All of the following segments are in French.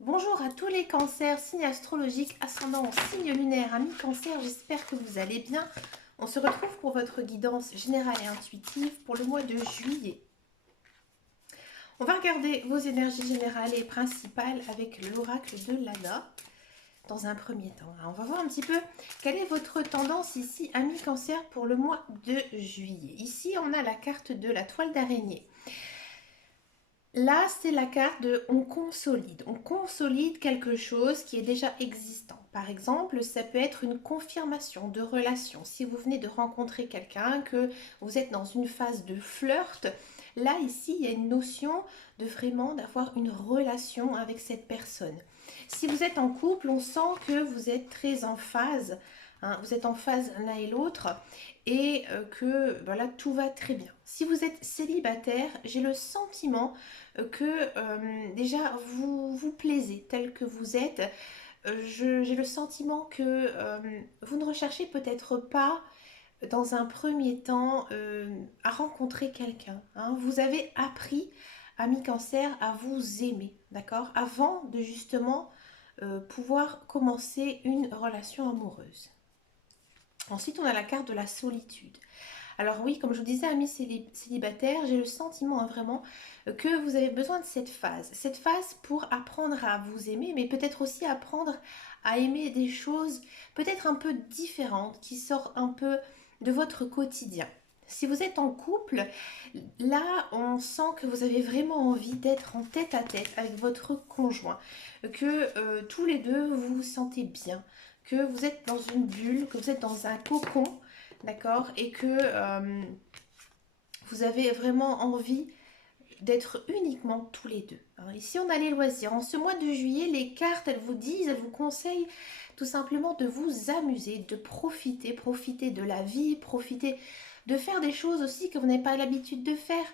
Bonjour à tous les cancers, signes astrologiques, ascendant en signe lunaire, amis cancer, j'espère que vous allez bien. On se retrouve pour votre guidance générale et intuitive pour le mois de juillet. On va regarder vos énergies générales et principales avec l'oracle de Lana dans un premier temps. On va voir un petit peu quelle est votre tendance ici, amis cancer, pour le mois de juillet. Ici, on a la carte de la toile d'araignée. Là, c'est la carte de on consolide. On consolide quelque chose qui est déjà existant. Par exemple, ça peut être une confirmation de relation. Si vous venez de rencontrer quelqu'un, que vous êtes dans une phase de flirt, là, ici, il y a une notion de vraiment d'avoir une relation avec cette personne. Si vous êtes en couple, on sent que vous êtes très en phase. Vous êtes en phase l'un et l'autre et que voilà, tout va très bien. Si vous êtes célibataire, j'ai le sentiment que déjà vous vous plaisez tel que vous êtes. J'ai le sentiment que vous ne recherchez peut-être pas dans un premier temps à rencontrer quelqu'un. Vous avez appris, ami cancer, à vous aimer, d'accord, avant de justement pouvoir commencer une relation amoureuse. Ensuite, on a la carte de la solitude. Alors oui, comme je vous disais, amis célibataires, j'ai le sentiment vraiment que vous avez besoin de cette phase. Cette phase pour apprendre à vous aimer, mais peut-être aussi apprendre à aimer des choses peut-être un peu différentes, qui sortent un peu de votre quotidien. Si vous êtes en couple, là, on sent que vous avez vraiment envie d'être en tête à tête avec votre conjoint, que tous les deux vous vous sentez bien, que vous êtes dans une bulle, que vous êtes dans un cocon, d'accord, et que vous avez vraiment envie d'être uniquement tous les deux. Ici, on a les loisirs. En ce mois de juillet, les cartes, elles vous disent, elles vous conseillent tout simplement de vous amuser, de profiter de la vie, profiter de faire des choses aussi que vous n'avez pas l'habitude de faire.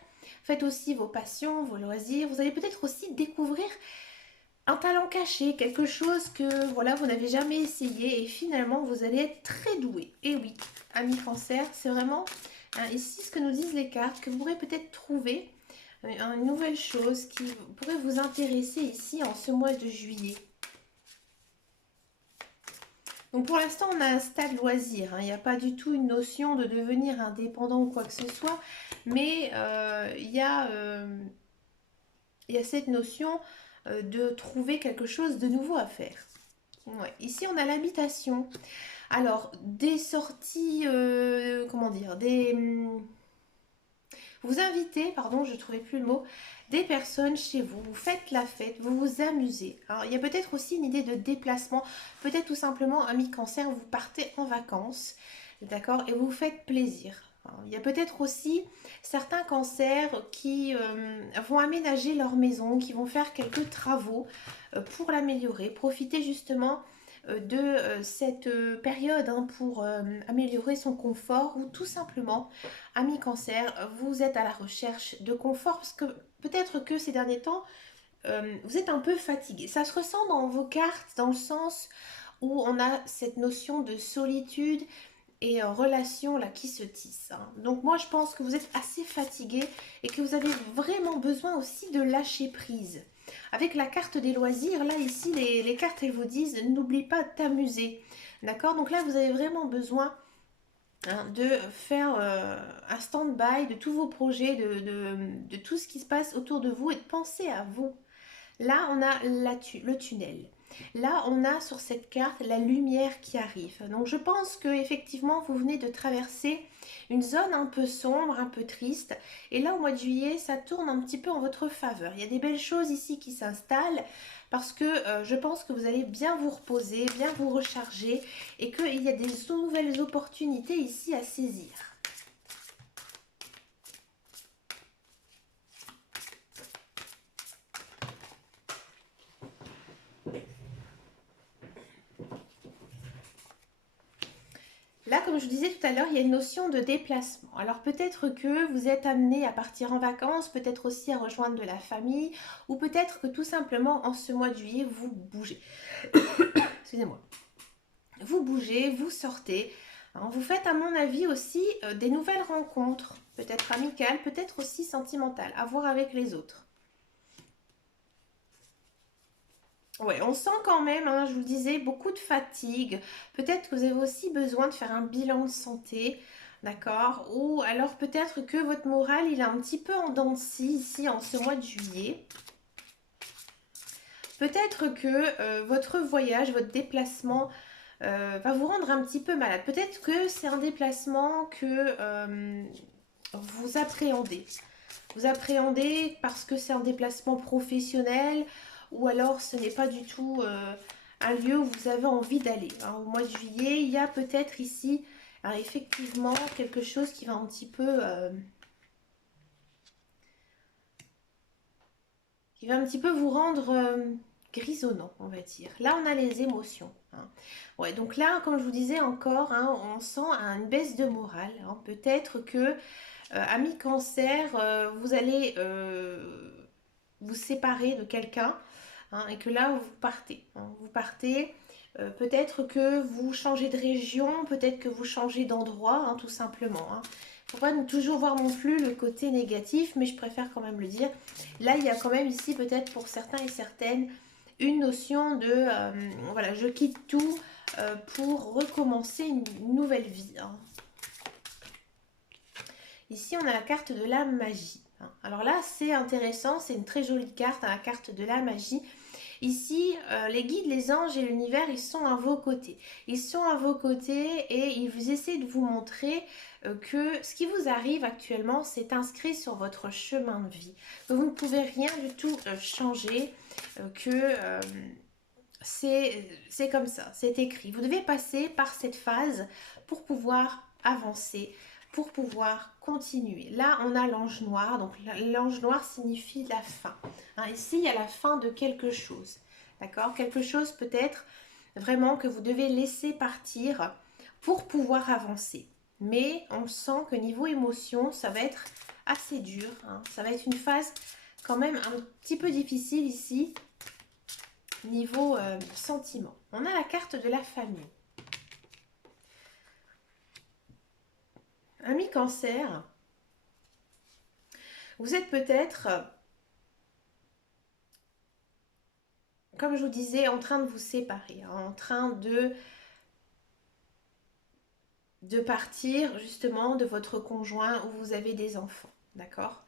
Faites aussi vos passions, vos loisirs. Vous allez peut-être aussi découvrir un talent caché, quelque chose que voilà, vous n'avez jamais essayé et finalement vous allez être très doué. Et oui, ami cancer, c'est vraiment ici ce que nous disent les cartes, que vous pourrez peut-être trouver une nouvelle chose qui pourrait vous intéresser ici en ce mois de juillet. Donc pour l'instant, on a un stade loisir. Il n'y a pas du tout une notion de devenir indépendant ou quoi que ce soit. Mais il y a cette notion de trouver quelque chose de nouveau à faire. Ouais. Ici, on a l'habitation. Alors, des sorties, comment dire, vous invitez, pardon, je ne trouvais plus le mot, des personnes chez vous, vous faites la fête, vous vous amusez. Alors, il y a peut-être aussi une idée de déplacement, peut-être tout simplement, ami cancer, vous partez en vacances, d'accord, et vous vous faites plaisir. Alors, il y a peut-être aussi certains cancers qui vont aménager leur maison, qui vont faire quelques travaux pour l'améliorer, profiter justement de cette période pour améliorer son confort ou tout simplement, ami cancer, vous êtes à la recherche de confort parce que peut-être que ces derniers temps, vous êtes un peu fatigué. Ça se ressent dans vos cartes dans le sens où on a cette notion de solitude et relation là qui se tisse. Donc moi je pense que vous êtes assez fatigué et que vous avez vraiment besoin aussi de lâcher prise. Avec la carte des loisirs, là ici les cartes elles vous disent n'oublie pas de t'amuser. D'accord. Donc là vous avez vraiment besoin de faire un stand-by de tous vos projets, de tout ce qui se passe autour de vous et de penser à vous. Là, on a le tunnel. Là, on a sur cette carte la lumière qui arrive. Donc, je pense que effectivement, vous venez de traverser une zone un peu sombre, un peu triste. Et là, au mois de juillet, ça tourne un petit peu en votre faveur. Il y a des belles choses ici qui s'installent parce que je pense que vous allez bien vous reposer, bien vous recharger et qu'il y a des nouvelles opportunités ici à saisir. Là, comme je vous disais tout à l'heure, il y a une notion de déplacement. Alors peut-être que vous êtes amené à partir en vacances, peut-être aussi à rejoindre de la famille, ou peut-être que tout simplement en ce mois de juillet, vous bougez. Excusez-moi. Vous bougez, vous sortez. Vous faites à mon avis aussi des nouvelles rencontres, peut-être amicales, peut-être aussi sentimentales, à voir avec les autres. Ouais, on sent quand même, hein, je vous le disais, beaucoup de fatigue. Peut-être que vous avez aussi besoin de faire un bilan de santé, d'accord? Ou alors peut-être que votre morale, il est un petit peu en dents de scie ici en ce mois de juillet. Peut-être que votre voyage, votre déplacement va vous rendre un petit peu malade. Peut-être que c'est un déplacement que vous appréhendez. Vous appréhendez parce que c'est un déplacement professionnel ou alors ce n'est pas du tout un lieu où vous avez envie d'aller. Hein. Au mois de juillet, il y a peut-être ici effectivement quelque chose qui va un petit peu vous rendre grisonnant, on va dire. Là, on a les émotions. Hein. Ouais, donc là, comme je vous disais encore, hein, on sent une baisse de morale. Hein. Peut-être que, ami cancer, vous allez vous séparer de quelqu'un hein, et que là, vous partez. Hein. Vous partez. Peut-être que vous changez de région, peut-être que vous changez d'endroit, hein, tout simplement. Hein. Faut pas toujours voir non plus le côté négatif, mais je préfère quand même le dire. Là, il y a quand même ici, peut-être pour certains et certaines, une notion de voilà, je quitte tout pour recommencer une nouvelle vie. Hein. Ici, on a la carte de la magie. Hein. Alors là, c'est intéressant, c'est une très jolie carte, hein, la carte de la magie. Ici, les guides, les anges et l'univers, ils sont à vos côtés. Ils sont à vos côtés et ils vous essaient de vous montrer que ce qui vous arrive actuellement, c'est inscrit sur votre chemin de vie. Que vous ne pouvez rien du tout changer, que c'est comme ça, c'est écrit. Vous devez passer par cette phase pour pouvoir avancer, pour pouvoir continuer. Là, on a l'ange noir. Donc, l'ange noir signifie la fin. Hein, ici, il y a la fin de quelque chose. D'accord? Quelque chose peut-être vraiment que vous devez laisser partir pour pouvoir avancer. Mais on sent que niveau émotion, ça va être assez dur. Hein. Ça va être une phase quand même un petit peu difficile ici niveau sentiment. On a la carte de la famille. Ami cancer, vous êtes peut-être, comme je vous disais, en train de vous séparer, hein, en train de partir justement de votre conjoint où vous avez des enfants, d'accord?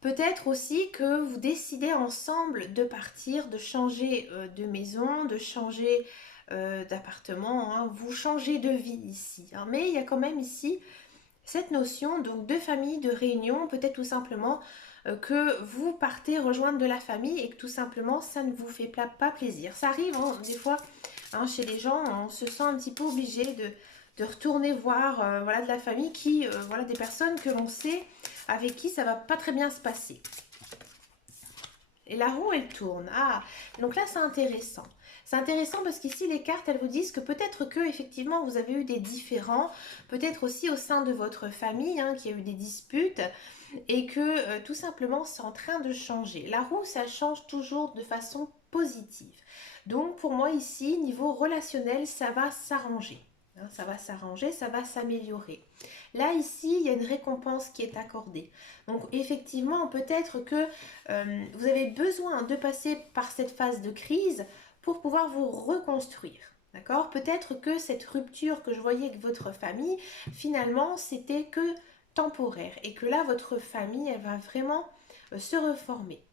Peut-être aussi que vous décidez ensemble de partir, de changer de maison, de changer d'appartement, hein. Vous changez de vie ici. Hein. Mais il y a quand même ici cette notion donc de famille, de réunion, peut-être tout simplement que vous partez rejoindre de la famille et que tout simplement ça ne vous fait pas plaisir. Ça arrive hein, des fois hein, chez les gens, on se sent un petit peu obligé de retourner voir voilà, de la famille qui, voilà, des personnes que l'on sait avec qui ça va pas très bien se passer. Et la roue, elle tourne. Ah, donc là, c'est intéressant. C'est intéressant parce qu'ici, les cartes, elles vous disent que peut-être que, effectivement, vous avez eu des différends, peut-être aussi au sein de votre famille, hein, qu'il y a eu des disputes, et que, tout simplement, c'est en train de changer. La roue, ça change toujours de façon positive. Donc, pour moi, ici, niveau relationnel, ça va s'arranger. Hein, ça va s'arranger, ça va s'améliorer. Là, ici, il y a une récompense qui est accordée. Donc, effectivement, peut-être que vous avez besoin de passer par cette phase de crise pour pouvoir vous reconstruire. D'accord? Peut-être que cette rupture que je voyais avec votre famille, finalement, c'était que temporaire et que là, votre famille, elle va vraiment se reformer.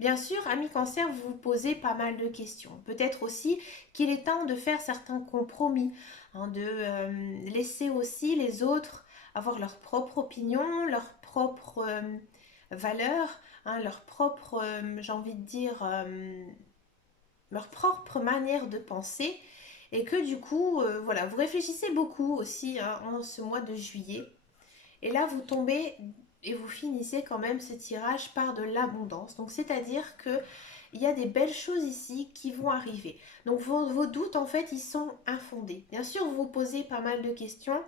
Bien sûr, ami cancer, vous vous posez pas mal de questions. Peut-être aussi qu'il est temps de faire certains compromis, hein, de laisser aussi les autres avoir leur propre opinion, leur propre valeur, hein, leur propre, j'ai envie de dire, leur propre manière de penser. Et que du coup, voilà, vous réfléchissez beaucoup aussi hein, en ce mois de juillet. Et là, vous tombez et vous finissez quand même ce tirage par de l'abondance. Donc, c'est-à-dire que il y a des belles choses ici qui vont arriver. Donc, vos doutes, en fait, ils sont infondés. Bien sûr, vous vous posez pas mal de questions.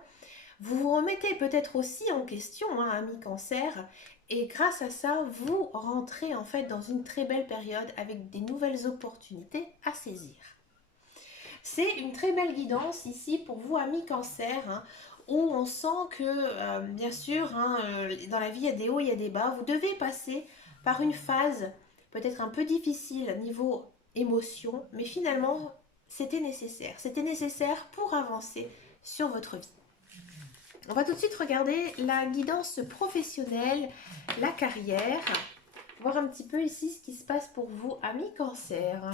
Vous vous remettez peut-être aussi en question, hein, ami cancer. Et grâce à ça, vous rentrez en fait dans une très belle période avec des nouvelles opportunités à saisir. C'est une très belle guidance ici pour vous, amis cancer, hein, où on sent que, bien sûr, hein, dans la vie, il y a des hauts, il y a des bas. Vous devez passer par une phase peut-être un peu difficile niveau émotion, mais finalement, c'était nécessaire. C'était nécessaire pour avancer sur votre vie. On va tout de suite regarder la guidance professionnelle, la carrière. Voir un petit peu ici ce qui se passe pour vous, amis Cancer.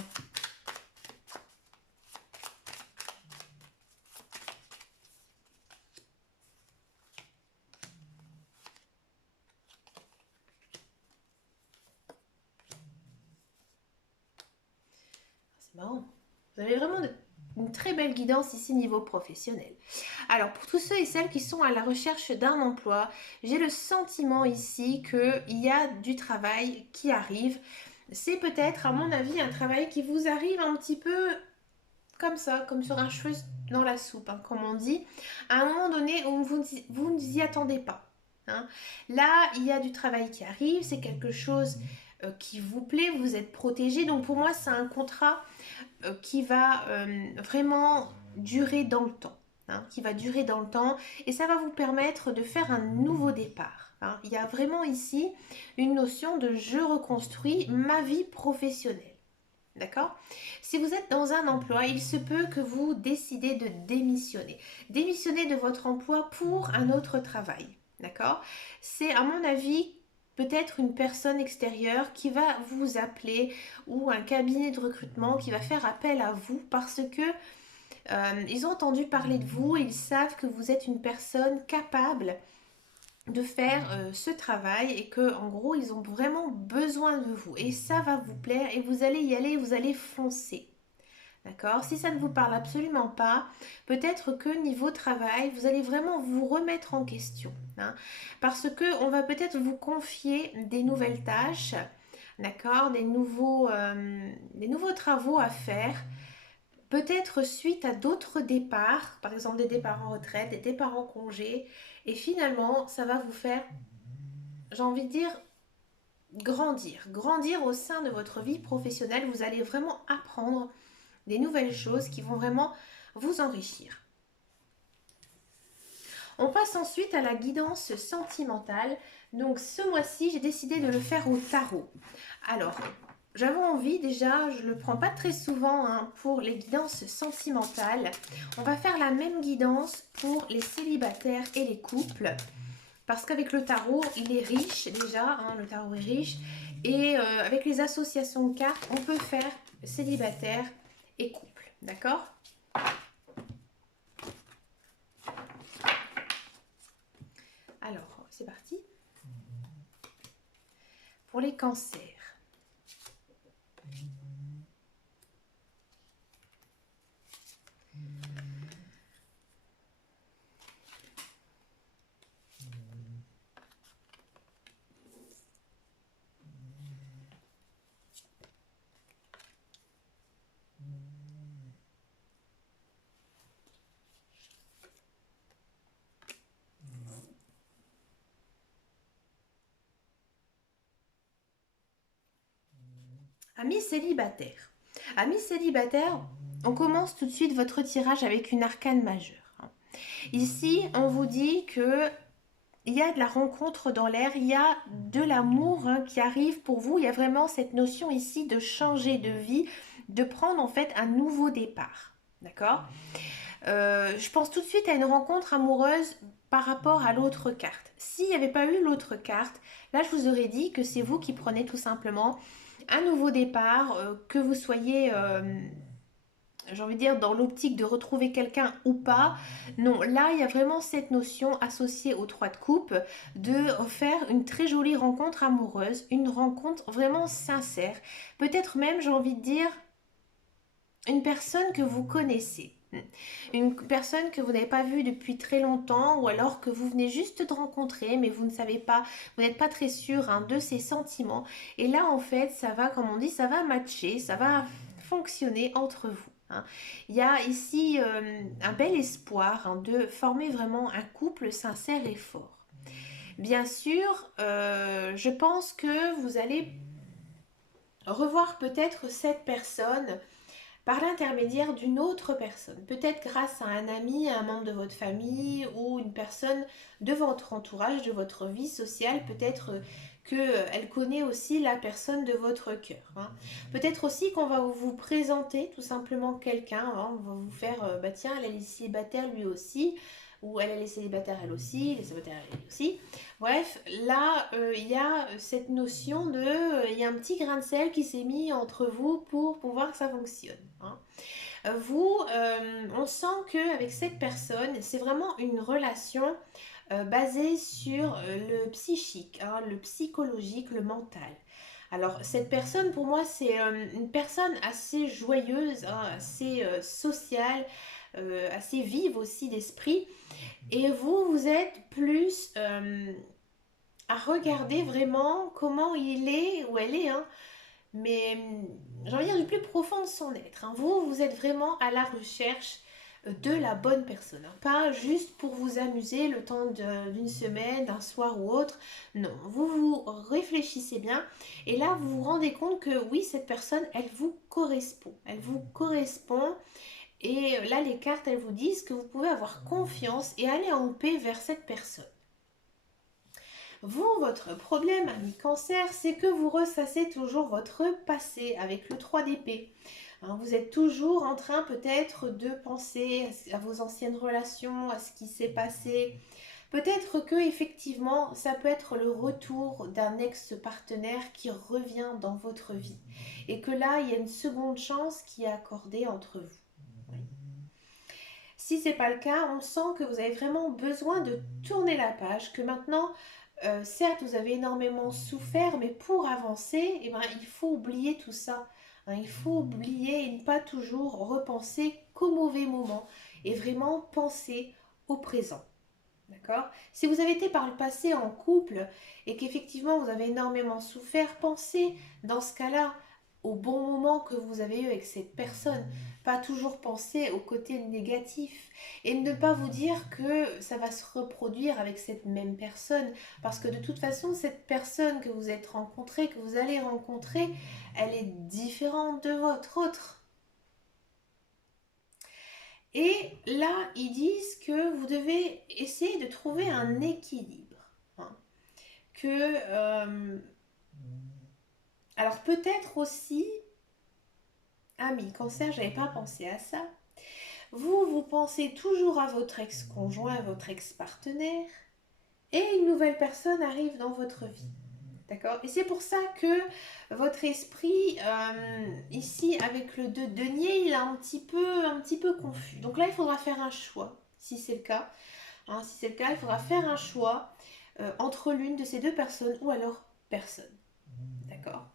C'est marrant. Vous avez vraiment une très belle guidance ici niveau professionnel. Alors pour tous ceux et celles qui sont à la recherche d'un emploi, j'ai le sentiment ici qu'il y a du travail qui arrive. C'est peut-être à mon avis un travail qui vous arrive un petit peu comme ça, comme sur un cheveu dans la soupe, hein, comme on dit, à un moment donné où vous ne vous y attendez pas. Hein. Là, il y a du travail qui arrive, c'est quelque chose qui vous plaît, vous êtes protégé. Donc pour moi, c'est un contrat qui va vraiment durer dans le temps. Hein, qui va durer dans le temps et ça va vous permettre de faire un nouveau départ. Hein. Il y a vraiment ici une notion de je reconstruis ma vie professionnelle. D'accord? Si vous êtes dans un emploi, il se peut que vous décidez de démissionner. Démissionner de votre emploi pour un autre travail. D'accord? C'est à mon avis peut-être une personne extérieure qui va vous appeler ou un cabinet de recrutement qui va faire appel à vous parce que ils ont entendu parler de vous, ils savent que vous êtes une personne capable de faire ce travail et que en gros ils ont vraiment besoin de vous et ça va vous plaire et vous allez y aller, vous allez foncer. D'accord? Si ça ne vous parle absolument pas, peut-être que niveau travail, vous allez vraiment vous remettre en question. Hein, parce que on va peut-être vous confier des nouvelles tâches, d'accord? Des nouveaux travaux à faire. Peut-être suite à d'autres départs, par exemple des départs en retraite, des départs en congé, et finalement ça va vous faire, j'ai envie de dire, grandir au sein de votre vie professionnelle. Vous allez vraiment apprendre des nouvelles choses qui vont vraiment vous enrichir. On passe ensuite à la guidance sentimentale. Donc ce mois-ci, j'ai décidé de le faire au tarot. Alors, j'avais envie déjà, je ne le prends pas très souvent hein, pour les guidances sentimentales. On va faire la même guidance pour les célibataires et les couples. Parce qu'avec le tarot, il est riche déjà, hein, le tarot est riche. Et avec les associations de cartes, on peut faire célibataire et couple. D'accord ? Alors, c'est parti. Pour les cancers. Amis célibataires. Amis célibataires, on commence tout de suite votre tirage avec une arcane majeure. Ici, on vous dit que il y a de la rencontre dans l'air, il y a de l'amour hein, qui arrive pour vous. Il y a vraiment cette notion ici de changer de vie, de prendre en fait un nouveau départ. D'accord ? Je pense tout de suite à une rencontre amoureuse par rapport à l'autre carte. S'il n'y avait pas eu l'autre carte, là je vous aurais dit que c'est vous qui prenez tout simplement un nouveau départ, que vous soyez, j'ai envie de dire, dans l'optique de retrouver quelqu'un ou pas. Non, là, il y a vraiment cette notion associée aux 3 de coupe de faire une très jolie rencontre amoureuse, une rencontre vraiment sincère. Peut-être même, j'ai envie de dire, une personne que vous connaissez. Une personne que vous n'avez pas vue depuis très longtemps ou alors que vous venez juste de rencontrer mais vous ne savez pas, vous n'êtes pas très sûr hein, de ses sentiments. Et là en fait ça va, comme on dit, ça va matcher, ça va fonctionner entre vous. Hein. Il y a ici un bel espoir hein, de former vraiment un couple sincère et fort. Bien sûr, je pense que vous allez revoir peut-être cette personne par l'intermédiaire d'une autre personne, peut-être grâce à un ami, un membre de votre famille ou une personne de votre entourage, de votre vie sociale, peut-être qu'elle connaît aussi la personne de votre cœur. Hein. Peut-être aussi qu'on va vous présenter tout simplement quelqu'un, hein, on va vous faire, bah tiens, elle est célibataire lui aussi, ou elle est célibataire elle aussi, les célibataires elle aussi. Bref, là, il y a cette notion de, il y a un petit grain de sel qui s'est mis entre vous pour pouvoir que ça fonctionne. Hein. On sent qu'avec cette personne, c'est vraiment une relation basée sur le psychique, hein, le psychologique, le mental. Alors, cette personne, pour moi, c'est une personne assez joyeuse, hein, assez sociale, assez vive aussi d'esprit. Et vous, vous êtes plus à regarder vraiment comment il est ou elle est, hein, mais j'ai envie de dire du plus profond de son être. Hein. Vous, vous êtes vraiment à la recherche de la bonne personne. Hein. Pas juste pour vous amuser le temps d'une semaine, d'un soir ou autre. Non, vous vous réfléchissez bien et là, vous vous rendez compte que oui, cette personne, elle vous correspond. Elle vous correspond. Et là, les cartes, elles vous disent que vous pouvez avoir confiance et aller en paix vers cette personne. Vous, votre problème, ami Cancer, c'est que vous ressassez toujours votre passé avec le 3 d'épée. Hein, vous êtes toujours en train peut-être de penser à vos anciennes relations, à ce qui s'est passé. Peut-être que effectivement, ça peut être le retour d'un ex-partenaire qui revient dans votre vie. Et que là, il y a une seconde chance qui est accordée entre vous. Oui. Si ce n'est pas le cas, on sent que vous avez vraiment besoin de tourner la page, que maintenant, certes, vous avez énormément souffert, mais pour avancer, eh ben, il faut oublier tout ça. Hein, il faut oublier et ne pas toujours repenser qu'au mauvais moment et vraiment penser au présent. D'accord? Si vous avez été par le passé en couple et qu'effectivement vous avez énormément souffert, pensez dans ce cas-là au bon moment que vous avez eu avec cette personne. Pas toujours penser au côté négatif et ne pas vous dire que ça va se reproduire avec cette même personne. Parce que de toute façon, cette personne que vous êtes rencontrée, que vous allez rencontrer, elle est différente de votre autre. Et là, ils disent que vous devez essayer de trouver un équilibre. Hein. Alors peut-être aussi, ami Cancer, j'avais pas pensé à ça. Vous pensez toujours à votre ex-conjoint, à votre ex-partenaire, et une nouvelle personne arrive dans votre vie. D'accord? Et c'est pour ça que votre esprit, ici, avec le 2 de denier, il est un petit peu confus. Donc là, il faudra faire un choix, si c'est le cas. Hein, si c'est le cas, il faudra faire un choix entre l'une de ces deux personnes ou alors personne. D'accord?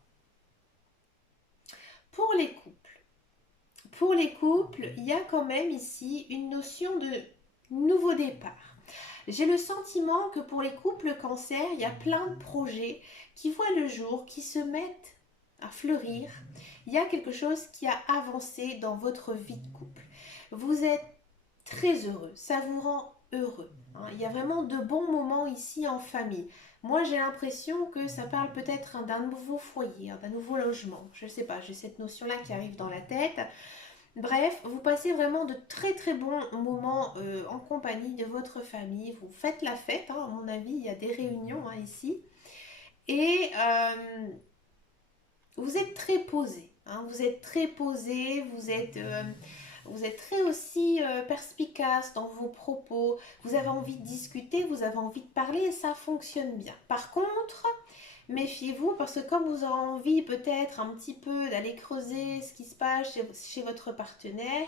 Pour les couples, il y a quand même ici une notion de nouveau départ. J'ai le sentiment que pour les couples cancer, il y a plein de projets qui voient le jour, qui se mettent à fleurir. Il y a quelque chose qui a avancé dans votre vie de couple. Vous êtes très heureux, ça vous rend heureux. Hein. Il y a vraiment de bons moments ici en famille. Moi, j'ai l'impression que ça parle peut-être d'un nouveau foyer, d'un nouveau logement. Je ne sais pas, j'ai cette notion-là qui arrive dans la tête. Bref, vous passez vraiment de très très bons moments en compagnie de votre famille. Vous faites la fête, hein, à mon avis, il y a des réunions hein, ici. Et vous êtes très posé. Hein, vous êtes très posé, vous êtes très aussi perspicace dans vos propos. Vous avez envie de discuter, vous avez envie de parler et ça fonctionne bien. Par contre, méfiez-vous parce que comme vous aurez envie peut-être un petit peu d'aller creuser ce qui se passe chez votre partenaire,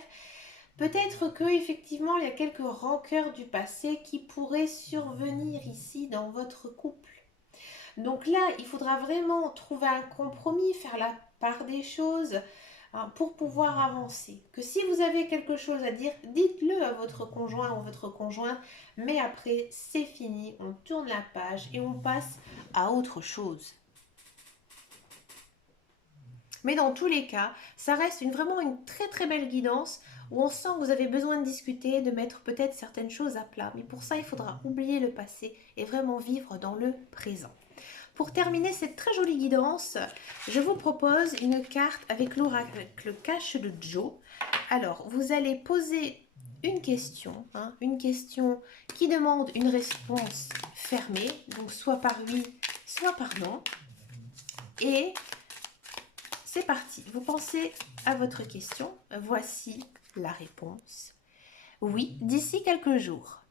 peut-être que effectivement il y a quelques rancœurs du passé qui pourraient survenir ici dans votre couple. Donc là, il faudra vraiment trouver un compromis, faire la part des choses hein, pour pouvoir avancer. Que si vous avez quelque chose à dire, dites-le à votre conjoint ou votre conjointe, mais après, c'est fini, on tourne la page et on passe à autre chose. Mais dans tous les cas, ça reste vraiment une très très belle guidance où on sent que vous avez besoin de discuter, de mettre peut-être certaines choses à plat. Mais pour ça, il faudra oublier le passé et vraiment vivre dans le présent. Pour terminer cette très jolie guidance, je vous propose une carte avec l'oracle cache de Joe. Alors, vous allez poser une question qui demande une réponse fermée, donc soit par oui, Non, pardon. Et c'est parti. Vous pensez à votre question. Voici la réponse. Oui, d'ici quelques jours.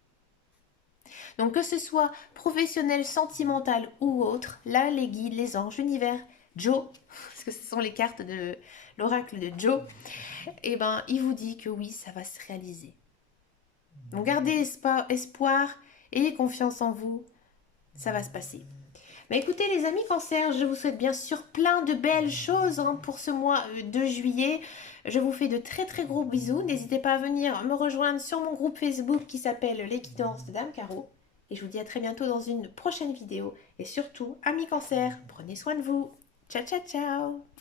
Donc que ce soit professionnel, sentimental ou autre, là les guides, les anges, l'univers, Joe, parce que ce sont les cartes de l'oracle de Joe, et ben il vous dit que oui, ça va se réaliser. Donc gardez espoir, ayez confiance en vous, ça va se passer. Mais écoutez les amis Cancer, je vous souhaite bien sûr plein de belles choses pour ce mois de juillet. Je vous fais de très très gros bisous. N'hésitez pas à venir me rejoindre sur mon groupe Facebook qui s'appelle Les Guidances de Dame Caro. Et je vous dis à très bientôt dans une prochaine vidéo. Et surtout, amis Cancer, prenez soin de vous. Ciao ciao ciao.